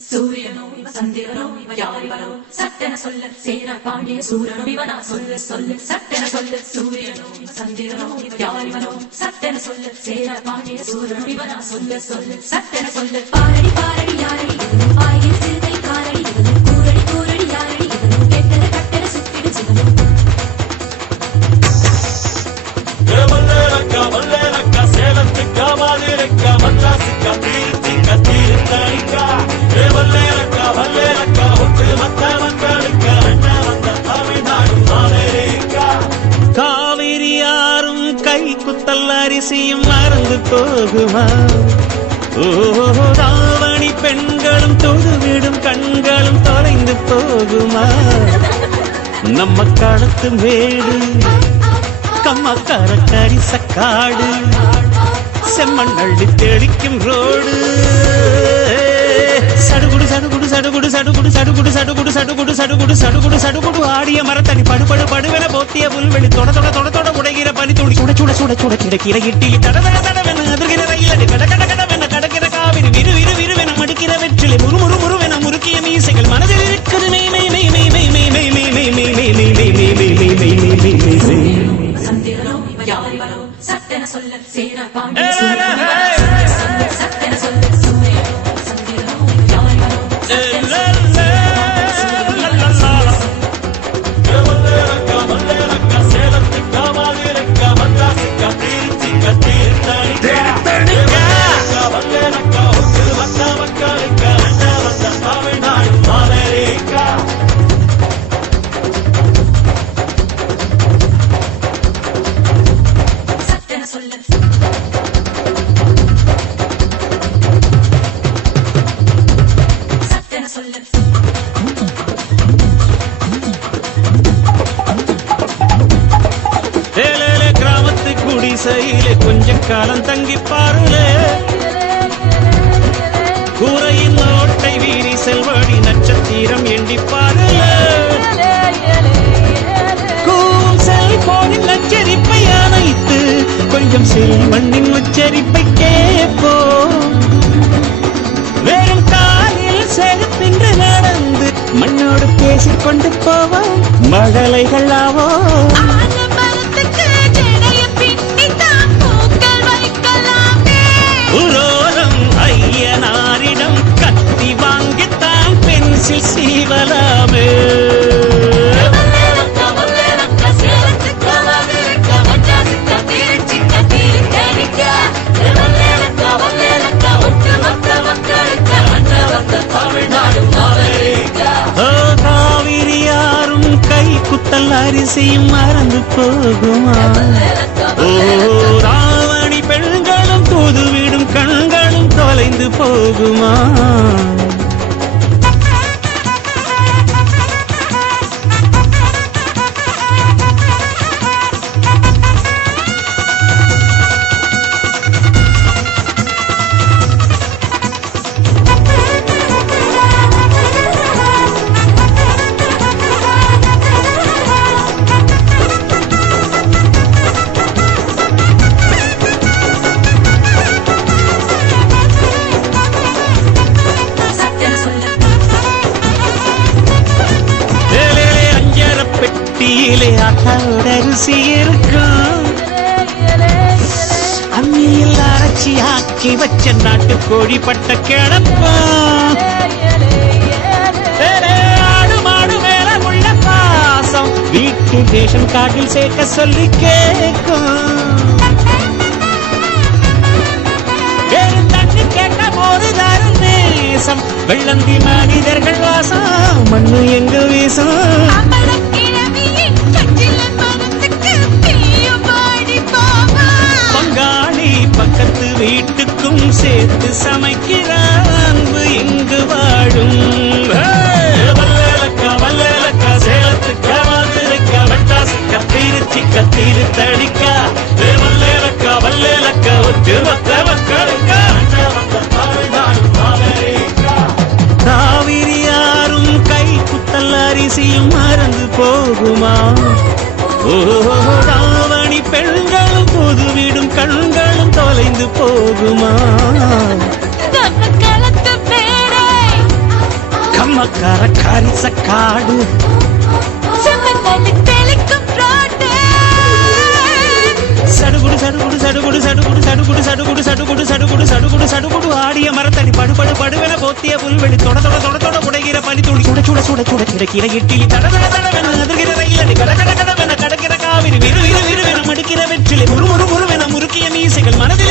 சூரியனோ இவ சந்திரனோ இவ யாரிவனோ சட்டென சொல்ல சேர பாண்டிய சூரனோ இவனா சொல்ல சொல்ல சட்டென சொல்ல சூரியனோ இவ சந்திரனோ இவ யாரிவனோ சட்டென சொல்ல சேர பாண்டிய சூரனோ இவனா சொல்ல சொல்ல சட்டென சொல்ல பாரடி பாரடி யாரடி இவனோ பாயில் சிறுத்தை காரடி இவனோ கூரடி கூரடி யாரடி இவனோ கெட்டத கட்டென சுத்திடு சிவனோ மல்லேலக்கா சேலத்துக்கா மாதிரிக்கா மദ്രാസിக்கா தீர்த்திக்கா தீர்த்தடிக்கா மல்லேலக்கா ஒட்டு மத்த மக்களுக்கா அண்ணா வந்த தமிழ்நாடு அமெரிக்கா காவிரி யாரும் கை குத்தல் அரிசியும் மறந்து போகுமா? ராவணி பெண்களும் தொழுவிடும் கண்களும் தொலைந்து போகுமா? நம்ம களத்து மேடு கம்மக்கார கரிசக்காடு செம்மண் அள்ளி தெளிக்கும் ரோடு சடுகுடு சடுகுடு சடுகுடு சடுகுடு சடுகுடு சடுகுடு சடுகுடு சடுகுடு சடுகுடு சடுகுடு ஆடிய மரத்தடி படுபடு படுவென போத்திய புல்வெளி தொட தொட தொட தொட உடைகிற பனி துளி சுட சுட சுட சுட கிடக்கிற இட்டிலி தட தட தடவென அதிர்கிற ரயிலடி கட கட கடவென கடக்கிற காவிரி விறு விறு விறுவென மடிக்கிற வெற்றிலை முறு முறு முறுவென முறுக்கிய மீசைகள் மனதில் இருக்குது மெய் மெய் மெய் மெய் மெய் மெய் மெய் மெய் மெய் மெய் மெய் மெய் மெய் மெய் மெய் மெய் மெய் மெய் மெய் சந்திரனோ இவ யாரிவனோ சட்டென சொல்ல சேர பாண்டிய சூரனோ சொல்ல சட்டென சொல்ல சூரியனோ சந்திரனோ இவ யாரிவனோ மல்லேலக்கா சேலத்துக்கா மாதிரிக்கா மദ്രാസിக்கா தீர்த்திக்கா தீர்த்தடிக்கா மல்லேலக்கா ஒட்டு மத்த மக்களுக்கா அண்ணா வந்த தமிழ்நாடு அமெரிக்கா சட்டென சொல்ல சட்டென சொல்ல கிராமத்து குடிசையிலே கொஞ்ச காலம் தங்கி பாருலே கூரையின் ஓட்டை வீரி செல்வடி நட்சத்திரம் எண்டி பாருலே செல்போனின் நச்சரிப்பை அணைத்து கொஞ்சம் செல்வண்ணின் உச்சரிப்பை கேட்போம் வெறும் காலில் செருப்பின்று நடந்து மண்ணோடு பேசிக்கொண்டு போவோம் மழலைகள் ஆவோம் உரோரம் ஐயனாரிடம் கத்தி வாங்கித்தான் பென்சில் சீவலாமே காவிரி யாரும் கை குத்தல் அரிசியும் மறந்து போகுமா? ராவணி பெண்களும் தூதுவிடும் கண்களும் தொலைந்து போகுமா? பெட்டியிலே ஆட்டாவோட அரிசி இருக்கும் அம்மியில் அரைச்சி ஆக்கி வச்ச நாட்டு கோழி பட்ட கிடப்போம் ஆடு மாடு மேல உள்ள பாசம் வீட்டு ரேஷன் கார்டில் சேர்க்க சொல்லி கேட்கும் தண்ணி கேட்க போது தரும் நேசம் வெள்ளந்தி மனிதர்கள் வாசம் மண்ணு எங்க வீசம் பங்காளி பக்கத்து வீட்டுக்கும் சேர்த்து சமைக்கிற அன்பு இங்கு வாழும் மல்லேலக்கா சேலத்துக்கா மாதிரிக்கா மദ്രാസിக்கா தீர்த்திக்கா தீர்த்தடிக்கா மல்லேலக்கா ஒட்டு மத்த மக்களுக்கா அண்ணா வந்த தமிழ்நாடு அமெரிக்கா காவிரி யாரும் கை குத்தல் அரிசியும் மறந்து போகுமா? ராவணி பெண்களும் பொதுவிடும் கண்களும் தொலைந்து போகுமா? நம்ம களத்து பேரை மக்கர காரிசக்காடு செம்மண்ணி தெளிக்கும் ரோடு சடுகுடு சடுகுடு சடுகுடு சடுகுடு சடுகுடு சடுகுடு சடுகுடு சடுகுடு சடுகுடு சடுகுடு ஆடிய மரத்தடி படுபடு படுவென போத்திய புல்வெளி தொட தொட தொட தொட உடைகிற பனி துளி சுட சுட சுட சுட கிடக்கிற இட்டிலி தட தட தடவென அதிர்கிற ரயிலடி கட கட கடவென கடக்கிற காவிரி விறு விறு விறுவென மடுக்கிற வெற்றிலை முறு முறு முறுவென முறுக்கிய மீசைகள் மனதில்